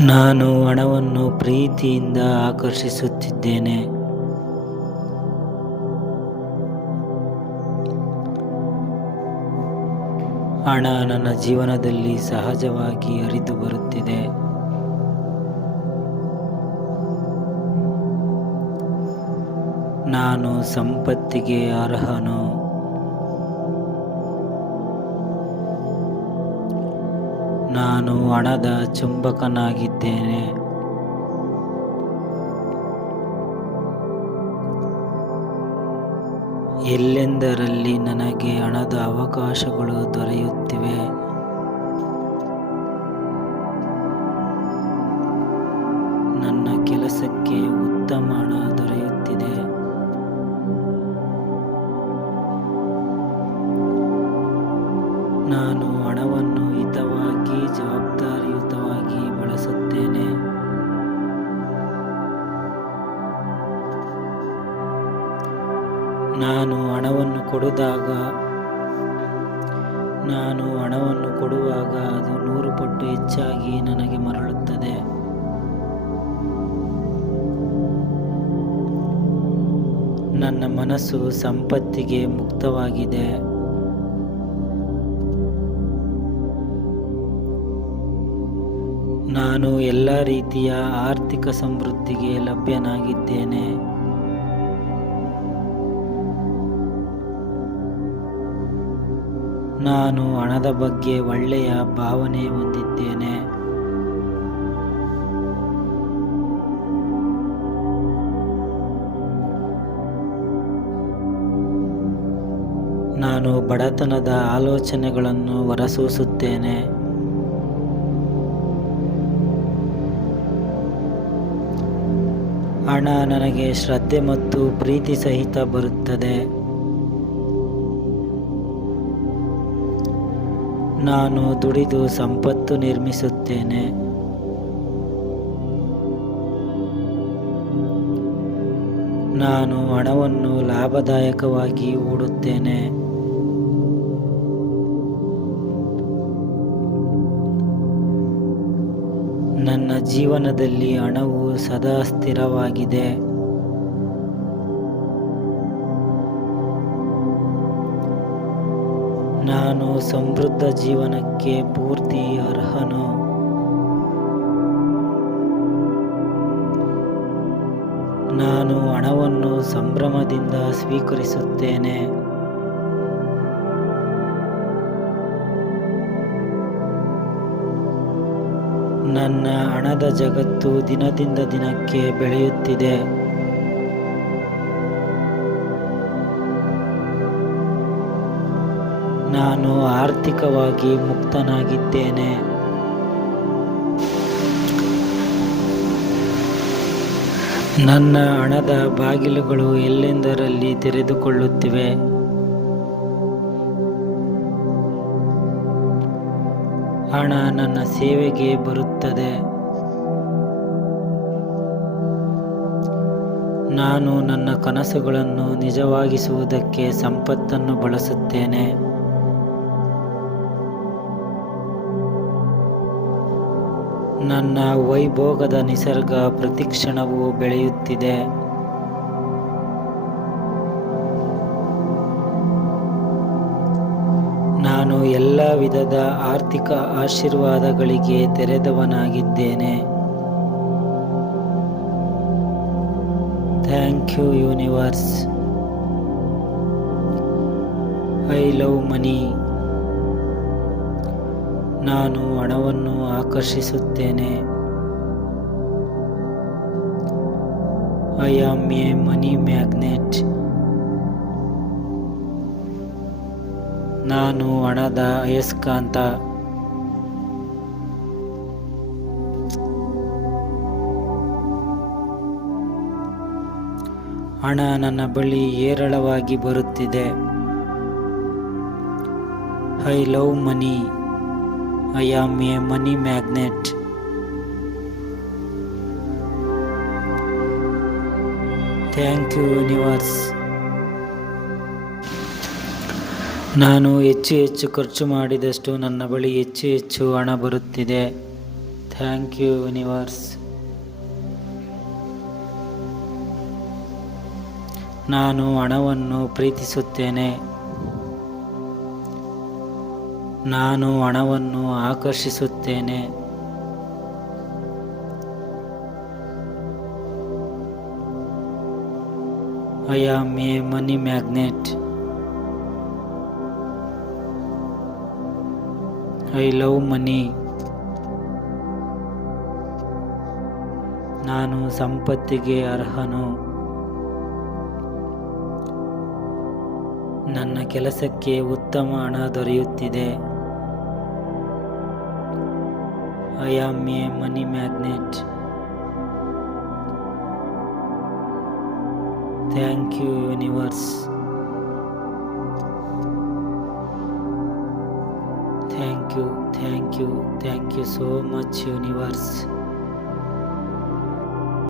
ನಾನು ಹಣವನ್ನು ಪ್ರೀತಿಯಿಂದ ಆಕರ್ಷಿಸುತ್ತಿದ್ದೇನೆ. ಹಣ ನನ್ನ ಜೀವನದಲ್ಲಿ ಸಹಜವಾಗಿ ಹರಿದು ಬರುತ್ತಿದೆ. ನಾನು ಸಂಪತ್ತಿಗೆ ಅರ್ಹನು. ನಾನು ಹಣದ ಚುಂಬಕನಾಗಿದ್ದೇನೆ. ಎಲ್ಲೆಂದರಲ್ಲಿ ನನಗೆ ಹಣದ ಅವಕಾಶಗಳು ದೊರೆಯುತ್ತಿವೆ. ನನ್ನ ಕೆಲಸಕ್ಕೆ ಉತ್ತಮ ಹಣ ದೊರೆಯುತ್ತಿದೆ. ನಾನು ಹಣವನ್ನು ಹಿತವಾಗಿ ಜವಾಬ್ದಾರಿಯುತವಾಗಿ ಬಳಸುತ್ತೇನೆ. ನಾನು ಹಣವನ್ನು ಕೊಡುವಾಗ ಅದು 100 ಪಟ್ಟು ಹೆಚ್ಚಾಗಿ ನನಗೆ ಮರಳುತ್ತದೆ. ನನ್ನ ಮನಸ್ಸು ಸಂಪತ್ತಿಗೆ ಮುಕ್ತವಾಗಿದೆ. ನಾನು ಎಲ್ಲ ರೀತಿಯ ಆರ್ಥಿಕ ಸಮೃದ್ಧಿಗೆ ಲಭ್ಯನಾಗಿದ್ದೇನೆ. ನಾನು ಹಣದ ಬಗ್ಗೆ ಒಳ್ಳೆಯ ಭಾವನೆ ಹೊಂದಿದ್ದೇನೆ. ನಾನು ಬಡತನದ ಆಲೋಚನೆಗಳನ್ನು ಹೊರಸೂಸುತ್ತೇನೆ. ಹಣ ನನಗೆ ಶ್ರದ್ಧೆ ಮತ್ತು ಪ್ರೀತಿ ಸಹಿತ ಬರುತ್ತದೆ. ನಾನು ದುಡಿದು ಸಂಪತ್ತು ನಿರ್ಮಿಸುತ್ತೇನೆ. ನಾನು ಹಣವನ್ನು ಲಾಭದಾಯಕವಾಗಿ ಹೂಡುತ್ತೇನೆ. ನನ್ನ ಜೀವನದಲ್ಲಿ ಹಣವು ಸದಾ ಸ್ಥಿರವಾಗಿದೆ. ನಾನು ಸಮೃದ್ಧ ಜೀವನಕ್ಕೆ ಪೂರ್ತಿ ಅರ್ಹನು. ನಾನು ಹಣವನ್ನು ಸಂಭ್ರಮದಿಂದ ಸ್ವೀಕರಿಸುತ್ತೇನೆ. ನನ್ನ ಹಣದ ಜಗತ್ತು ದಿನದಿಂದ ದಿನಕ್ಕೆ ಬೆಳೆಯುತ್ತಿದೆ. ನಾನು ಆರ್ಥಿಕವಾಗಿ ಮುಕ್ತನಾಗಿದ್ದೇನೆ. ನನ್ನ ಹಣದ ಬಾಗಿಲುಗಳು ಎಲ್ಲೆಂದರಲ್ಲಿ ತೆರೆದುಕೊಳ್ಳುತ್ತಿವೆ. ಹಣ ನನ್ನ ಸೇವೆಗೆ ಬರುತ್ತದೆ. ನಾನು ನನ್ನ ಕನಸುಗಳನ್ನು ನಿಜವಾಗಿಸುವುದಕ್ಕೆ ಸಂಪತ್ತನ್ನು ಬಳಸುತ್ತೇನೆ. ನನ್ನ ವೈಭೋಗದ ನಿಸರ್ಗ ಪ್ರತಿಕ್ಷಣವೂ ಬೆಳೆಯುತ್ತಿದೆ. ನಾನು ಎಲ್ಲ ವಿಧದ ಆರ್ಥಿಕ ಆಶೀರ್ವಾದಗಳಿಗೆ ತೆರೆದವನಾಗಿದ್ದೇನೆ. Thank you universe. I love money. ನಾನು ಹಣವನ್ನು ಆಕರ್ಷಿಸುತ್ತೇನೆ. I am a money magnet. ನಾನು ಹಣದ ಅಯಸ್ಕಾಂತ. ಹಣ ನನ್ನ ಬಳಿ ಹೇರಳವಾಗಿ ಬರುತ್ತಿದೆ. I love money. I am a money magnet. Thank you universe. ನಾನು ಹೆಚ್ಚು ಹೆಚ್ಚು ಖರ್ಚು ಮಾಡಿದಷ್ಟು ನನ್ನ ಬಳಿ ಹೆಚ್ಚು ಹೆಚ್ಚು ಹಣ ಬರುತ್ತಿದೆ. Thank you universe. ನಾನು ಹಣವನ್ನು ಪ್ರೀತಿಸುತ್ತೇನೆ. ನಾನು ಹಣವನ್ನು ಆಕರ್ಷಿಸುತ್ತೇನೆ. I am a money magnet. I love money. ನಾನು ಸಂಪತ್ತಿಗೆ ಅರ್ಹನು. ನನ್ನ ಕೆಲಸಕ್ಕೆ ಉತ್ತಮ ಹಣ ದೊರೆಯುತ್ತಿದೆ. I am a money magnet. Thank you universe. Thank you so much universe.